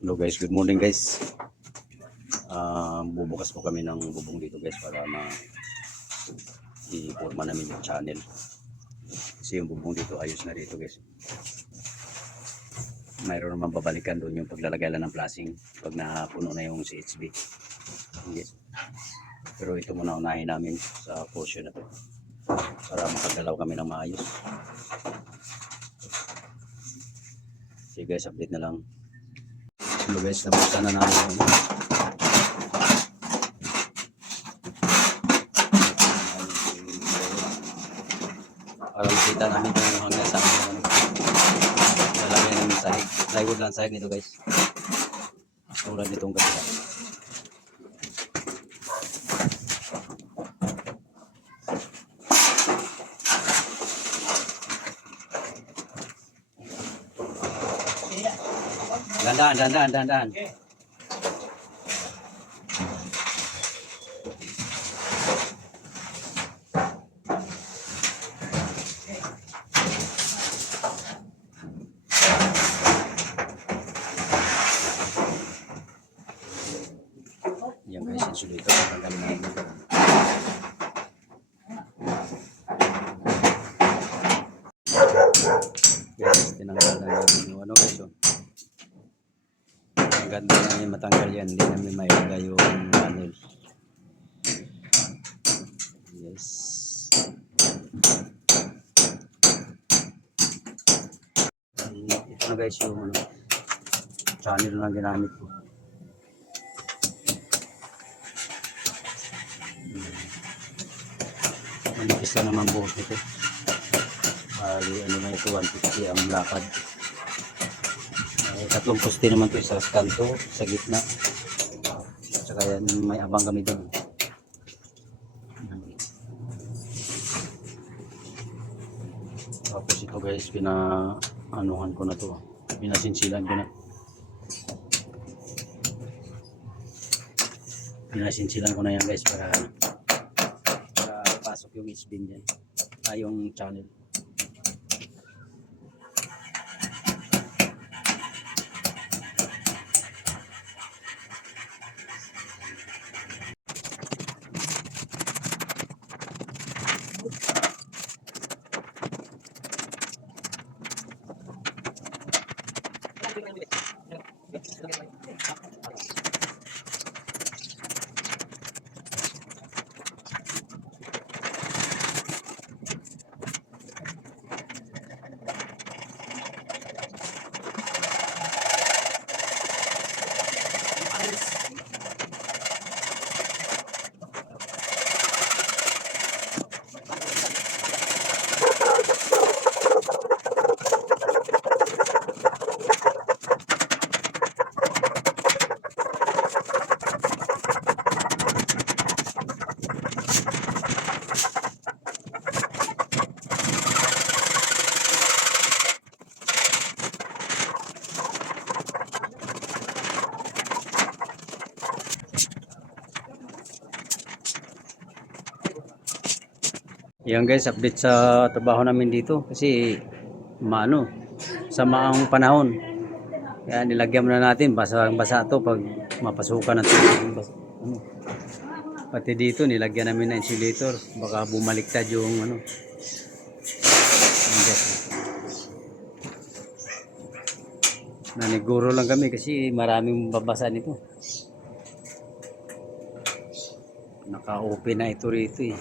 Hello guys, good morning guys. Ah, bubukas po kami ng bubong dito guys para ma i-forma namin yung channel. Kasi yung bubong dito ayos na dito guys. Mayroon naman babalikan doon yung paglalagay lang ng flashing pag napuno na yung CHB. Yes. Pero ito muna unahin namin sa portion na to para makagalaw kami ng maayos. Sige guys, update na lang. Hello guys, nabuksan na namin para makita namin kung hanggang saan yung ano. Lalagyan namin sahig. Plywood lang sahig nito guys. Tulad nitong kabila. Dandan, dandan, dandan. Yan guys. Tanggalin natin. Guys, tinanggal na yung ano guys. Oh. Ang ganda namin matanggal yan. Hindi namin mailagay yung panel. Yes. Ito na guys yung ano, channel na ginamit ko. Manipis na naman buhok nito. Bali, ano na ito, 150 ang lakad. Eh, tatlong poste naman to sa kanto, sa gitna. At saka yan, may abang kami doon. Tapos ito guys, pina anuhan ko na to. Pinasinsilan ko na. Pinasinsilan ko na yan guys para para pasok yung S-bin dyan. Ah, yung channel. Yan guys, update sa trabaho namin dito kasi maano, sama ang panahon. Kaya nilagyan muna natin, basa basa to pag mapasukan. Bas- Ano. Pati dito nilagyan namin ng insulator, baka bumaliktad yung ano. Naniguro lang kami kasi maraming babasa nito. Naka-open na ito rito eh.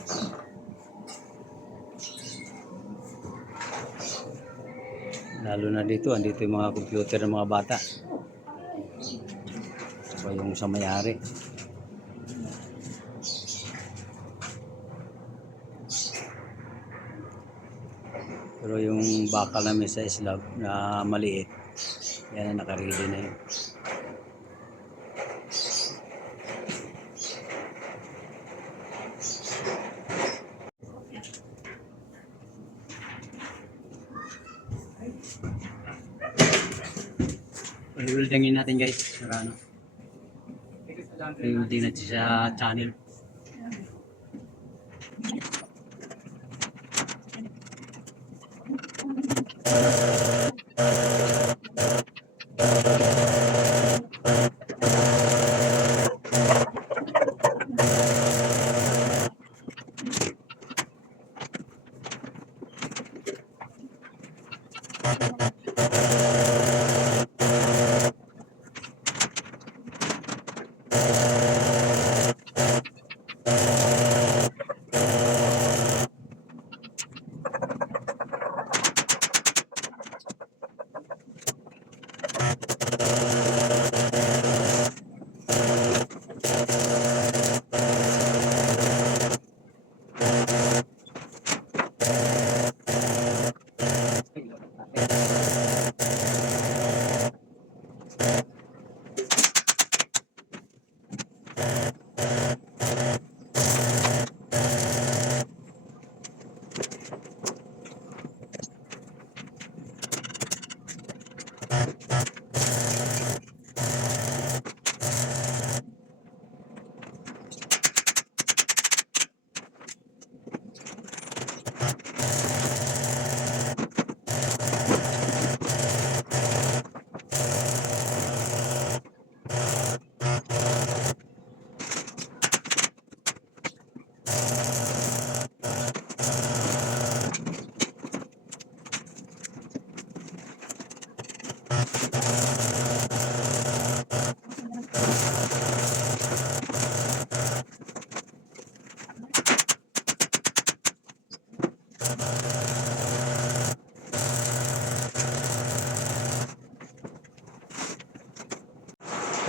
Lalo na dito, andito yung mga computer ng mga bata. Saka yung sa mayari. Pero yung bakal namin sa slab na maliit, yan na nakaready na yun. Uldangin natin guys. Para ano. Uldangin natin sa channel.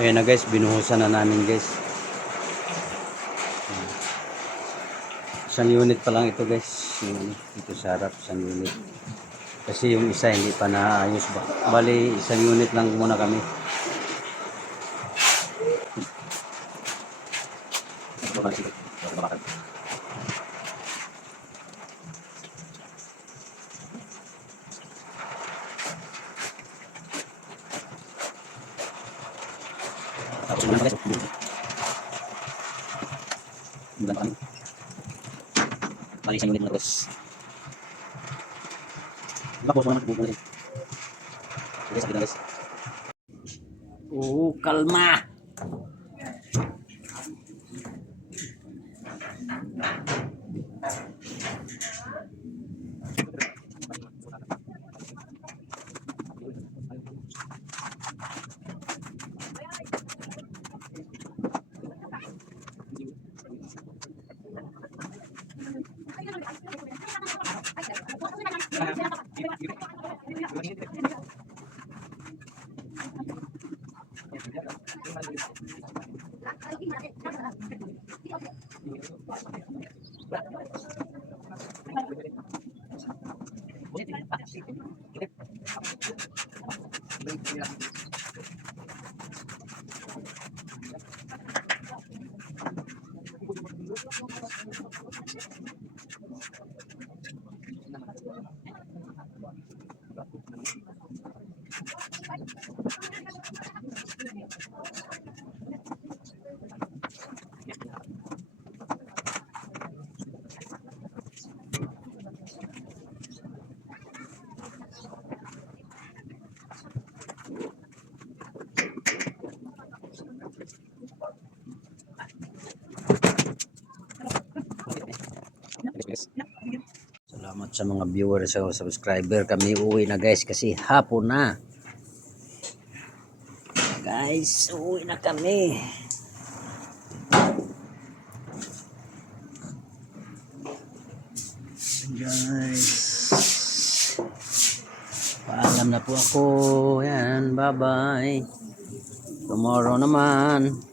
Ayan na guys, binuhusan na namin guys. Isang unit pa lang ito guys. Yung ito sa harap, isang unit. Kasi yung isa hindi pa naayos ba. Bali, isang unit lang muna kami. Tapos muna guys. Bulan pa kami. Bali, isang unit muna guys. Tapos muna pupunin. Guys, sakit na guys. Oo, kalma. Salamat Sa mga viewers sa subscriber. Kami uwi na guys kasi hapon na. Guys, uwi na kami. Guys. Paalam na po ako. Yan, bye-bye. Tomorrow naman.